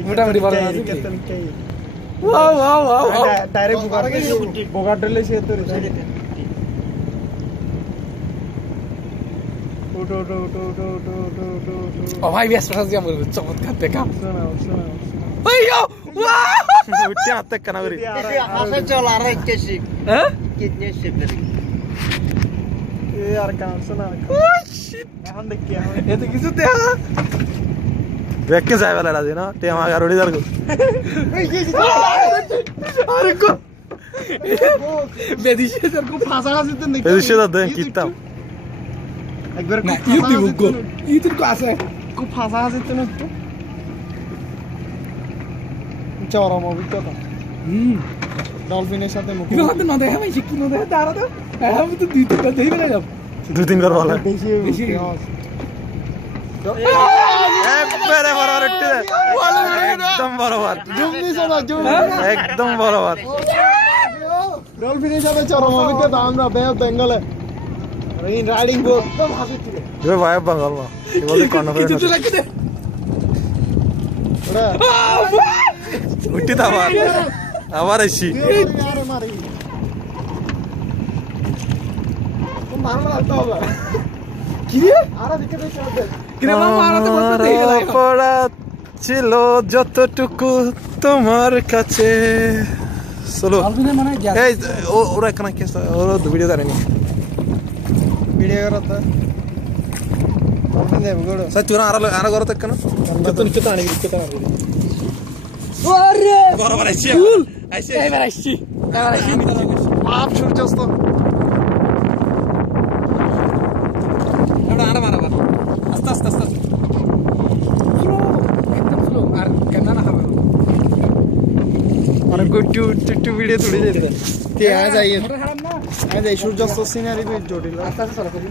মোটামুটি ভালো আছে wow wow wow direct Boger ডলে সে তো ও ভাই ব্যস্ত আছে আমার চমৎকার দেখা শোনাও শোনাও আইয়ো ওয়াও উঠতে হাতে কানা করি হাসা চল আর একটা শিখ হ্যাঁ কিতনে শিখ রে এ আর কাম শোনা এখন দেখি এখন এত কিছু দেখা দেখ কে যাই বেলা রাজি না তে আমার গাড়ি দাঁড় কর আরে কো বেদিশে তোর কো ফাঁসা আছে তো নাকি বেদিশে তো দেন কিতাম একবার না ইউ দিব গো ইউটিউব কো আছে খুব ফাঁসা আছে তো না একটু চরম অভিজ্ঞতা ডলফিনের সাথে মুখে কিন্তু হাতে না দেখা ভাই কি না দেখা দাঁড়া তো আমি তো দুই তিনটা দেই না যাব দুই তিন বার বলে বেশি একবারে বরাবর উঠতে একদম বরাবর জুম দিছো না জুম একদম বরাবর ডলফিনের সাথে চরম অভিজ্ঞতা আমরা বেঙ্গলে রাইডিং বোট একদম হাসি ছিল জোর ভাই বাঙ্গাল মা কি বলে কর্ণফুলী কিছু লাগে দে ওরা উঠতে তো আবার আইছি আরে মারি মারলা তো হবে কি রে আরে দিকে দেখে কিরে মামা আরাতে বলতে দেই গেল অপরাধ ছিল যতটুকু তোমার কাছে চলো আলবিনে মানে গ্যাস এই ওরা এখানে কি ওরা ভিডিও জানেনি ভিডিও করতে ডলফিন দেব গড় স্যার তুই আর ঘর থেকে কেন নিচে টানি ওরে বরাবর আইছি আইছি এবার আসছি আপ সূর্যাস্ত আর মারাবার আস্তে আস্তে আস্তে স্লো একদম স্লো আর কেনা না হবে মানে একটু ভিডিও তুলে যেতে তে আজ আই হারাম না আজ এই সূর্যাস্ত সিনারি पे জটিল আস্তে আস্তে চলো করি